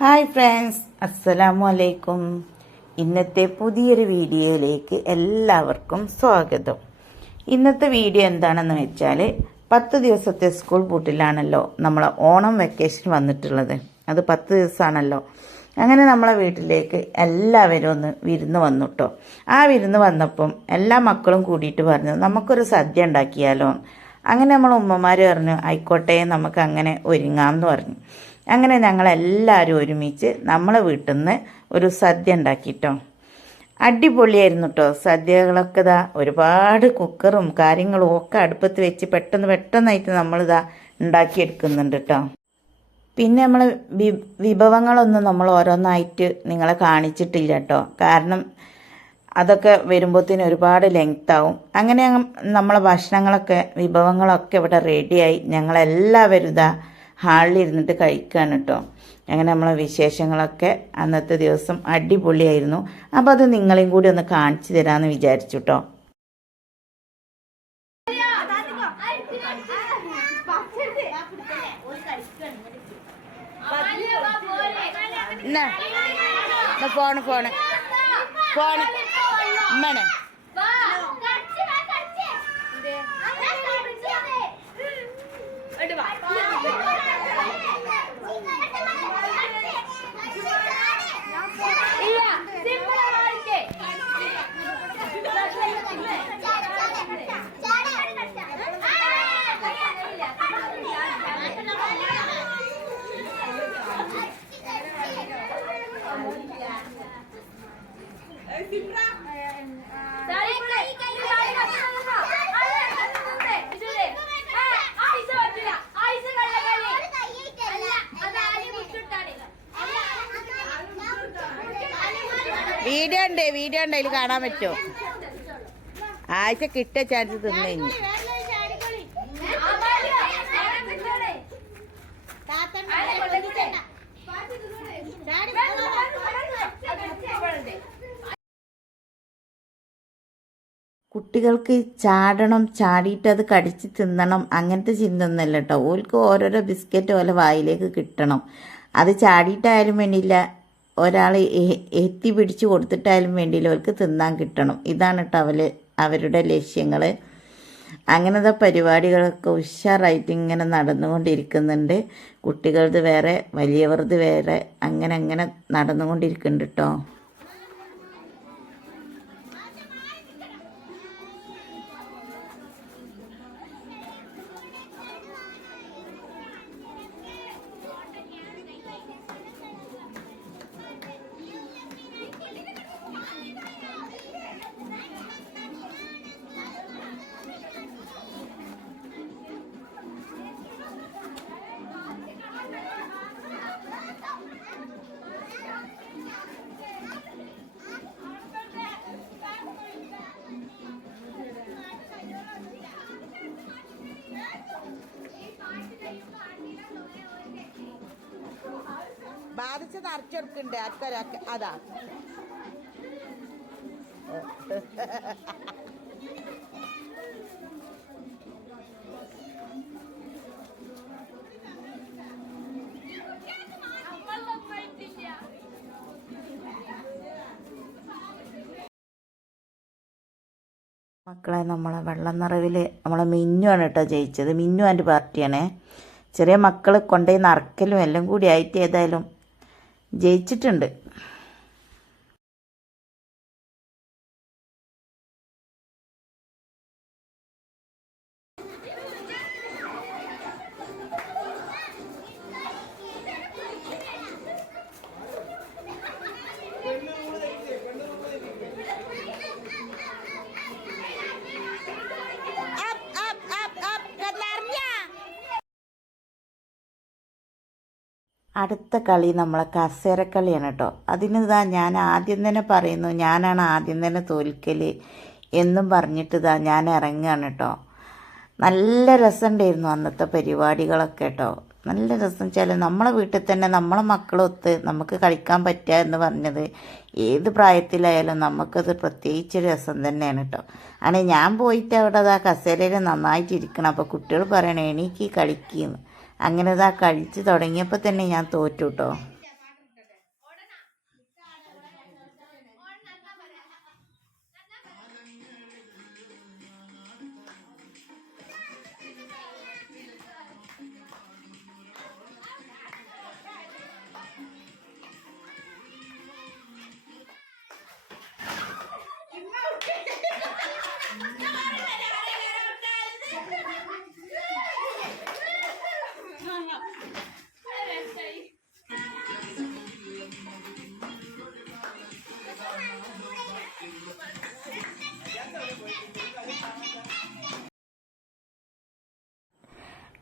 Hi friends. അസ്സലാമു അലൈക്കും ഇന്നത്തെ പുതിയൊരു വീഡിയോയിലേക്ക് എല്ലാവർക്കും സ്വാഗതം. ഇന്നത്തെ വീഡിയോ എന്താണെന്ന് വെച്ചാൽ പത്ത് ദിവസത്തെ സ്കൂൾ പൂട്ടിലാണല്ലോ നമ്മളെ ഓണം വെക്കേഷൻ വന്നിട്ടുള്ളത്. അത് പത്ത് ദിവസമാണല്ലോ അങ്ങനെ നമ്മളെ വീട്ടിലേക്ക് എല്ലാവരും ഒന്ന് വിരുന്ന് വന്നു ആ വിരുന്ന് വന്നപ്പം എല്ലാ മക്കളും കൂടിയിട്ട് പറഞ്ഞു നമുക്കൊരു സദ്യ ഉണ്ടാക്കിയാലോ? അങ്ങനെ നമ്മൾ ഉമ്മമാർ പറഞ്ഞു ആയിക്കോട്ടെ നമുക്ക് അങ്ങനെ ഒരുങ്ങാം എന്ന് പറഞ്ഞു. അങ്ങനെ ഞങ്ങളെല്ലാവരും ഒരുമിച്ച് നമ്മളെ വീട്ടിൽ നിന്ന് ഒരു സദ്യ ഉണ്ടാക്കിട്ടോ. അടിപൊളിയായിരുന്നു കേട്ടോ സദ്യകളൊക്കെ ഇതാ ഒരുപാട് കുക്കറും കാര്യങ്ങളും ഒക്കെ അടുപ്പത്ത് വെച്ച് പെട്ടെന്ന് പെട്ടെന്നായിട്ട് നമ്മളിതാ ഉണ്ടാക്കിയെടുക്കുന്നുണ്ട് കേട്ടോ പിന്നെ നമ്മൾ വി വിഭവങ്ങളൊന്നും നമ്മൾ ഓരോന്നായിട്ട് നിങ്ങളെ കാണിച്ചിട്ടില്ല കേട്ടോ കാരണം അതൊക്കെ വരുമ്പോഴത്തേന് ഒരുപാട് ലെങ്ത് ആവും. അങ്ങനെ അങ്ങ് നമ്മളെ ഭക്ഷണങ്ങളൊക്കെ വിഭവങ്ങളൊക്കെ ഇവിടെ റെഡിയായി ഞങ്ങളെല്ലാവരും ഇതാ ഹാളിൽ ഇരുന്നിട്ട് കഴിക്കുകയാണ് കേട്ടോ അങ്ങനെ നമ്മളെ വിശേഷങ്ങളൊക്കെ അന്നത്തെ ദിവസം അടിപൊളിയായിരുന്നു. അപ്പോൾ അത് നിങ്ങളെയും കൂടി ഒന്ന് കാണിച്ചു തരാമെന്ന് വിചാരിച്ചു കേട്ടോ ഫോണ് ഫോണ്. ഫോണ്. ഉമ്മനെ. വീഡിയോ ഉണ്ട് വീഡിയോ ഉണ്ട് അതിൽ കാണാൻ പറ്റുമോ? ആഴ്ച കിട്ട ചാൻസ് തിന്നു കഴിഞ്ഞു കുട്ടികൾക്ക് ചാടണം ചാടിയിട്ട് അത് കടിച്ച് തിന്നണം അങ്ങനത്തെ ചിന്ത ഒന്നുമല്ല കേട്ടോ. ഓൽക്ക് ഓരോരോ ബിസ്ക്കറ്റ് പോലെ വായിലേക്ക് കിട്ടണം. അത് ചാടിയിട്ടായാലും വേണ്ടിയില്ല ഒരാൾ എത്തി പിടിച്ച് കൊടുത്തിട്ടായാലും വേണ്ടിയില്ല അവർക്ക് തിന്നാൻ കിട്ടണം. ഇതാണ് കേട്ടോ അവൽ അവരുടെ ലക്ഷ്യങ്ങൾ അങ്ങനത്തെ പരിപാടികളൊക്കെ ഉഷാറായിട്ട് ഇങ്ങനെ നടന്നുകൊണ്ടിരിക്കുന്നുണ്ട്. കുട്ടികളത് വേറെ വലിയവർത് വേറെ അങ്ങനെ അങ്ങനെ നടന്നുകൊണ്ടിരിക്കുന്നുണ്ട് കേട്ടോ. നിറച്ചെടുക്കണ്ടേ ആർക്കൊരാൾക്ക് അതാ. മക്കളെ നമ്മളെ വെള്ളം നിറവിൽ നമ്മളെ മിന്നുവാണ് കേട്ടോ ജയിച്ചത്. മിന്നു ആൻഡ് പാർട്ടിയാണേ. ചെറിയ മക്കൾ കൊണ്ടുപോയി നറക്കലും എല്ലാം കൂടി ആയിട്ട് ഏതായാലും ജയിച്ചിട്ടുണ്ട്. അടുത്ത കളി നമ്മളെ കസേരക്കളിയാണ് കേട്ടോ. അതിന് ഇതാ ഞാൻ ആദ്യം തന്നെ പറയുന്നു ഞാനാണ് ആദ്യം തന്നെ തോൽക്കൽ എന്നും പറഞ്ഞിട്ട് ഇതാ ഞാൻ ഇറങ്ങുകയാണ് കേട്ടോ. നല്ല രസമുണ്ടായിരുന്നു അന്നത്തെ പരിപാടികളൊക്കെ കേട്ടോ. നല്ല രസം വെച്ചാൽ നമ്മളെ വീട്ടിൽ തന്നെ നമ്മളെ മക്കളൊത്ത് നമുക്ക് കളിക്കാൻ പറ്റുക എന്ന് പറഞ്ഞത് ഏത് പ്രായത്തിലായാലും നമുക്കത് പ്രത്യേകിച്ച് രസം തന്നെയാണ് കേട്ടോ. അങ്ങനെ ഞാൻ പോയിട്ട് അവിടെ അതാ കസേരയിൽ നന്നായിട്ട് ഇരിക്കണം അപ്പോൾ കുട്ടികൾ പറയണേ എണീക്ക് കളിക്കുന്നു അങ്ങനെ ഇതാ കഴിച്ച് തുടങ്ങിയപ്പോൾ തന്നെ ഞാൻ തോറ്റു കേട്ടോ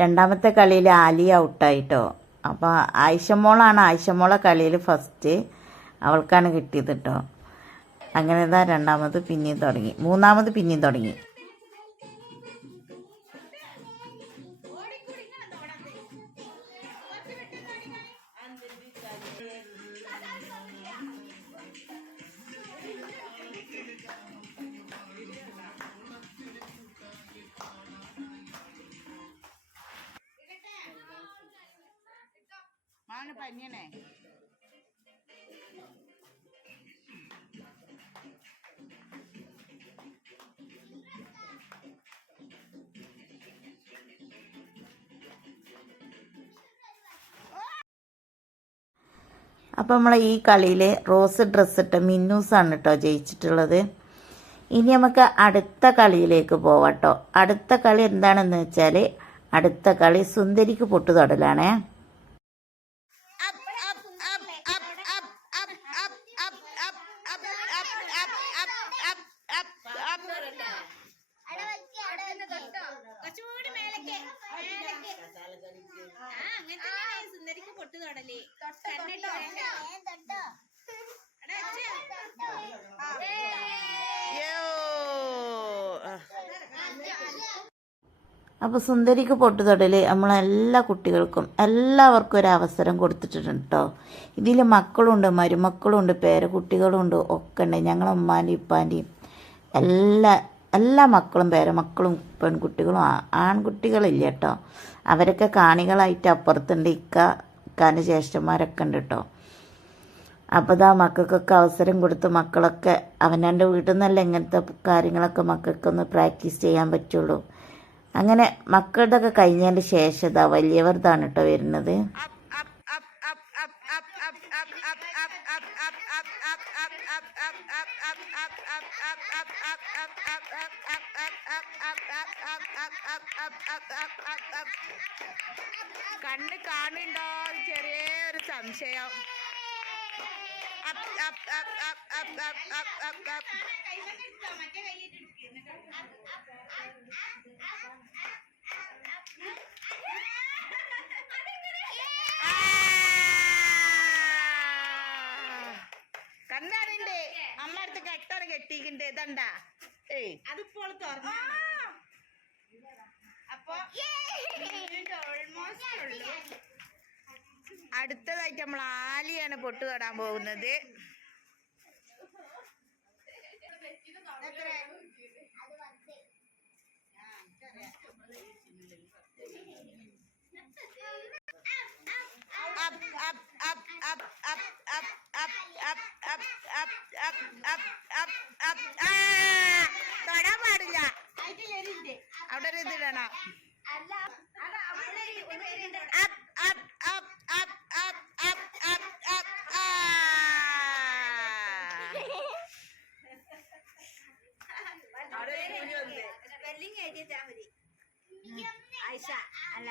രണ്ടാമത്തെ കളിയിൽ ആലി ഔട്ടായിട്ടോ. അപ്പോൾ ആയിഷമോളാണ് ആയിഷമോളെ കളിയിൽ ഫസ്റ്റ് അവൾക്കാണ് കിട്ടിയത് കേട്ടോ അങ്ങനെ രണ്ടാമത് പിന്നെയും തുടങ്ങി. മൂന്നാമത് പിന്നെയും തുടങ്ങി. പനിയണേ അപ്പോൾ നമ്മളെ ഈ കളിയിൽ റോസ് ഡ്രസ്സ് ഇട്ട മിന്നൂസാണ് കേട്ടോ ജയിച്ചിട്ടുള്ളത്. ഇനി നമുക്ക് അടുത്ത കളിയിലേക്ക് പോവാം അടുത്ത കളി എന്താണെന്ന് വെച്ചാൽ അടുത്ത കളി സുന്ദരിക്ക് പൊട്ടു അപ്പോൾ സുന്ദരിക്ക് പൊട്ടുതൊടൽ നമ്മളെല്ലാ കുട്ടികൾക്കും എല്ലാവർക്കും ഒരു അവസരം കൊടുത്തിട്ടുണ്ട് കേട്ടോ ഇതിൽ മക്കളുണ്ട് മരുമക്കളുണ്ട് പേരക്കുട്ടികളുണ്ട് ഒക്കെ ഉണ്ട്. ഞങ്ങളെ ഉമ്മാന്റെയും ഇപ്പാന്റെയും എല്ലാ എല്ലാ മക്കളും പേരമക്കളും പെൺകുട്ടികളും ആൺകുട്ടികളില്ല കേട്ടോ അവരൊക്കെ കാണികളായിട്ട് അപ്പുറത്തുണ്ട് ഇക്ക ഇക്കാന്റെ ജ്യേഷ്ഠന്മാരൊക്കെ ഉണ്ട് കേട്ടോ അപ്പോൾ ഇതാ മക്കൾക്കൊക്കെ അവസരം കൊടുത്ത് മക്കളൊക്കെ അവനവന്റെ വീട്ടിൽ നിന്നല്ല ഇങ്ങനത്തെ കാര്യങ്ങളൊക്കെ മക്കൾക്കൊന്ന് പ്രാക്ടീസ് ചെയ്യാൻ പറ്റുള്ളൂ. അങ്ങനെ മക്കളുടെയൊക്കെ കഴിഞ്ഞതിന് ശേഷം ഇതാ വലിയവർ ഇതാണ് കേട്ടോ വരുന്നത്. കണ്ണ് കാണുന്നുണ്ടോ? ചെറിയ സംശയം. up, up, up, up. കെട്ടോടെ ഇതണ്ട? ഏയ്. അതിപ്പോൾ തുറന്നു അപ്പൊ ഓൾമോസ്റ്റ് ഉള്ളു. അടുത്തതായിട്ട് നമ്മൾ ആലിയാണ് പൊട്ട് തൊടാൻ പോകുന്നത്. Up, up, up, up, up, up, up, up, up, up, up, up, up, up. ആ, തൊടാൻ പാടില്ല അവിടെ ഒരു ഇതിടണം up, up, up, up, up, up, up, up, ആ. സ്പെല്ലിംഗ് എഴുതിയിട്ടാ മതി ആയിഷ അല്ല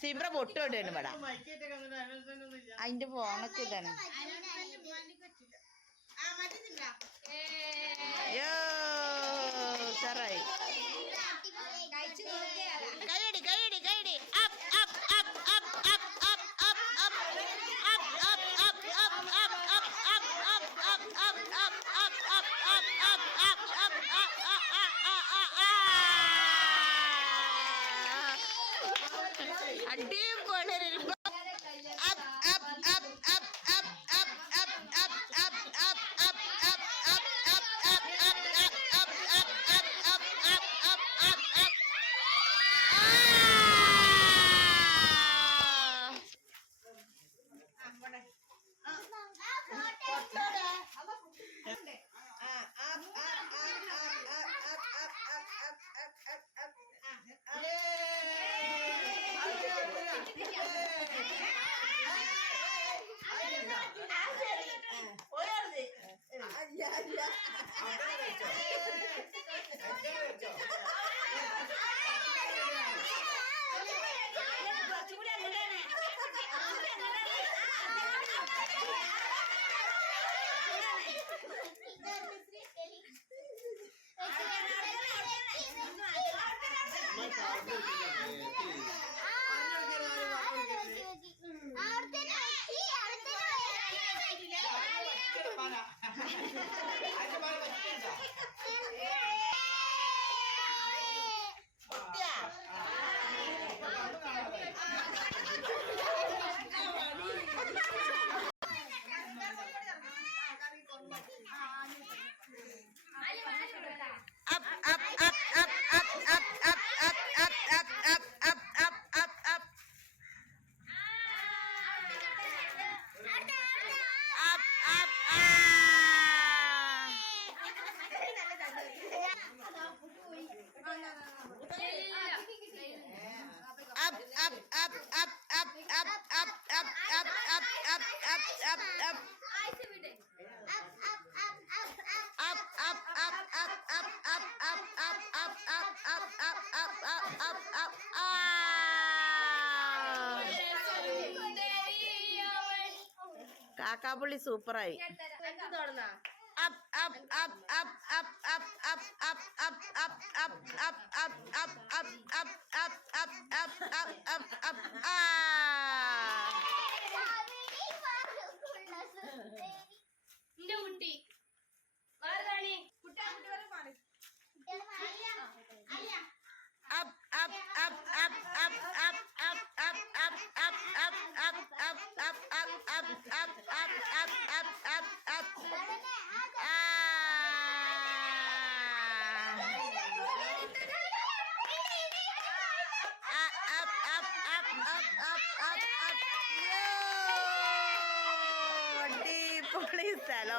സിംബ്ര പൊട്ടോടാണ് ഇവിടെ. അതിന്റെ ഫോണൊക്കെ ഇതാണ്. യോ സാറായി കാക്കാപ്പുള്ളി സൂപ്പറായി ആ പ്ലീസ് ഹലോ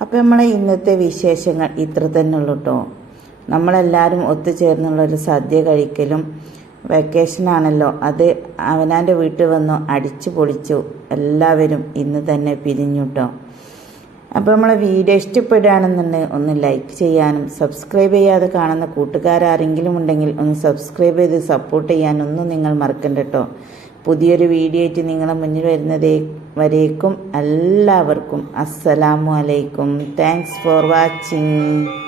അപ്പം നമ്മളെ ഇന്നത്തെ വിശേഷങ്ങൾ ഇത്ര തന്നെ ഉള്ളൂ കേട്ടോ നമ്മളെല്ലാവരും ഒത്തുചേർന്നുള്ള ഒരു സദ്യ കഴിക്കലും വെക്കേഷനാണല്ലോ അത് അവനാന്റെ വീട്ടിൽ വന്നു അടിച്ചു പൊളിച്ചു. എല്ലാവരും ഇന്ന് തന്നെ പിരിഞ്ഞുട്ടോ അപ്പോൾ നമ്മളെ വീഡിയോ ഇഷ്ടപ്പെടുകയാണെന്നുണ്ടെങ്കിൽ ഒന്ന് ലൈക്ക് ചെയ്യാനും സബ്സ്ക്രൈബ് ചെയ്യാതെ കാണുന്ന കൂട്ടുകാരാരെങ്കിലും ഉണ്ടെങ്കിൽ ഒന്ന് സബ്സ്ക്രൈബ് ചെയ്ത് സപ്പോർട്ട് ചെയ്യാനൊന്നും നിങ്ങൾ മറക്കണ്ട കേട്ടോ പുതിയൊരു വീഡിയോ ആയിട്ട് നിങ്ങളെ മുന്നിൽ വരുന്നതേ വരേക്കും എല്ലാവർക്കും. അസ്സലാമു അലൈക്കും. Thanks for watching